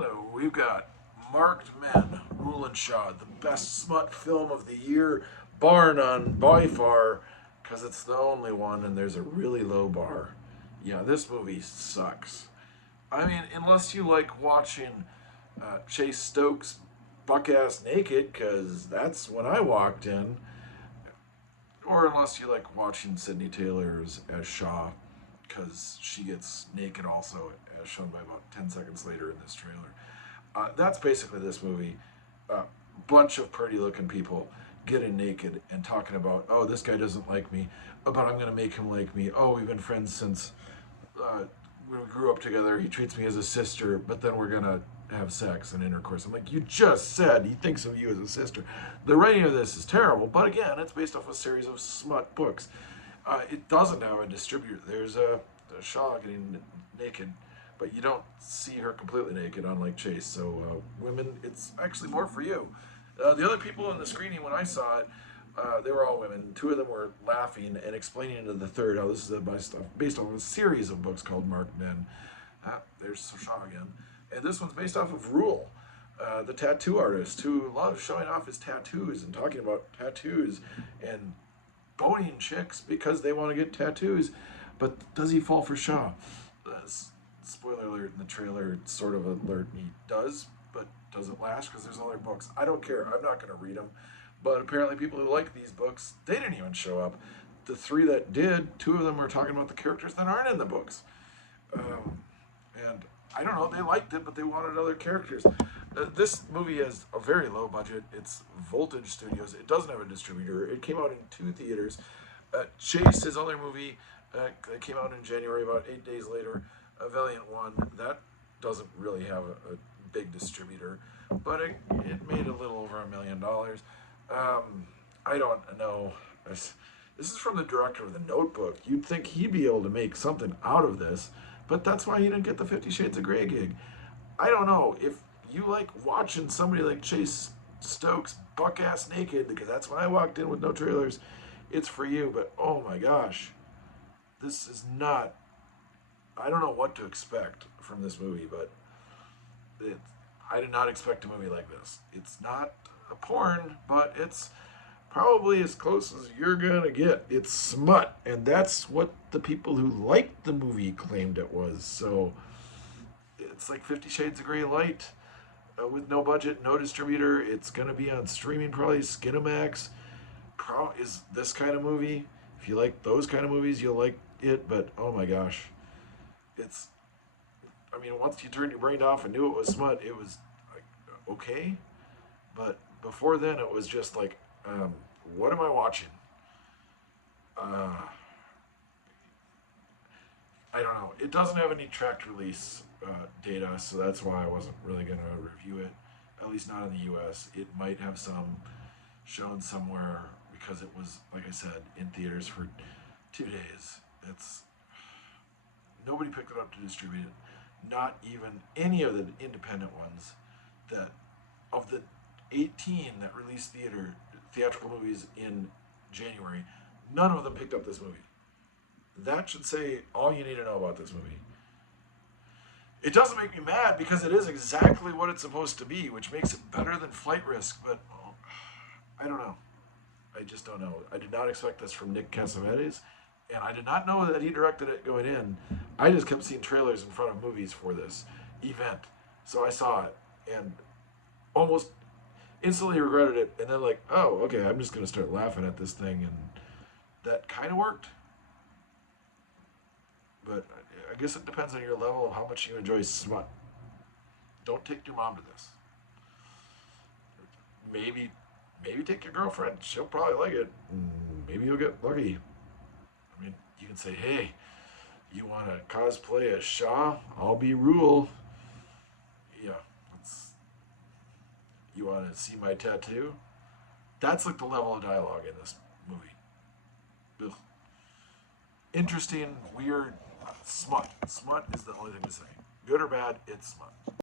Hello, we've got Marked Men, Rule and Shaw, the best smut film of the year, bar none, by far, because it's the only one and there's a really low bar. Yeah, this movie sucks. I mean, unless you like watching Chase Stokes buck ass naked, because that's when I walked in, or unless you like watching Sydney Taylor's as Shaw, because she gets naked also, as shown by about 10 seconds later in this trailer. That's basically this movie. A bunch of pretty looking people getting naked and talking about, oh, this guy doesn't like me, but I'm going to make him like me. Oh, we've been friends since when we grew up together. He treats me as a sister, but then we're going to have sex and intercourse. I'm like, you just said he thinks of you as a sister. The writing of this is terrible, but again, it's based off a series of smut books. It doesn't have a distributor. There's a Shaw getting naked, but you don't see her completely naked, unlike Chase. So, women, it's actually more for you. The other people in the screening, when I saw it, they were all women. Two of them were laughing and explaining to the third how this is based on a series of books called Marked Men. There's Shaw again. And this one's based off of Rule, the tattoo artist who loves showing off his tattoos and talking about tattoos and boning chicks because they want to get tattoos. But does he fall for Shaw? Spoiler alert in the trailer, sort of alert, he does, but does it last? Because there's other books. I don't care. I'm not going to read them. But apparently people who like these books, they didn't even show up. The three that did, two of them were talking about the characters that aren't in the books. And I don't know, they liked it, but they wanted other characters. This movie has a very low budget. It's Voltage Studios. It doesn't have a distributor. It came out in 2 theaters. Chase, his other movie, that came out in January, about 8 days later. Valiant One, that doesn't really have a big distributor, but it made a little over $1 million. I don't know. This is from the director of The Notebook. You'd think he'd be able to make something out of this, but that's why he didn't get the 50 Shades of Grey gig. I don't know. If you like watching somebody like Chase Stokes buck ass naked, because that's when I walked in with no trailers, it's for you. But oh my gosh, this is not. I don't know what to expect from this movie, but I did not expect a movie like this. It's not a porn, but it's probably as close as you're gonna get. It's smut, and that's what the people who liked the movie claimed it was. So it's like 50 Shades of Grey light, with no budget, no distributor. It's gonna be on streaming, probably Skinamax. Is this kind of movie. If you like those kind of movies, you'll like it. But oh my gosh, once you turned your brain off and knew it was smut, it was like okay. But before then, it was just like, what am I watching? I don't know. It doesn't have any tracked release data, so that's why I wasn't really going to review it, at least not in the US. It might have some shown somewhere because it was, like I said, in theaters for 2 days. Nobody picked it up to distribute it. Not even any of the independent ones that, of the 18 that released theatrical movies in January, none of them picked up this movie. That should say all you need to know about this movie. It doesn't make me mad because it is exactly what it's supposed to be, which makes it better than Flight Risk, but I don't know. I just don't know. I did not expect this from Nick Cassavetes, and I did not know that he directed it going in. I just kept seeing trailers in front of movies for this event. So I saw it and almost instantly regretted it, and then like, oh, okay, I'm just going to start laughing at this thing, and that kind of worked. But I guess it depends on your level of how much you enjoy smut. Don't take your mom to this. Maybe take your girlfriend. She'll probably like it. Maybe you'll get lucky. I mean, you can say, hey, you want to cosplay as Shaw? I'll be Rule. Yeah. You want to see my tattoo? That's like the level of dialogue in this movie. Ugh. Interesting, weird, smut. Smut is the only thing to say. Good or bad, it's smut.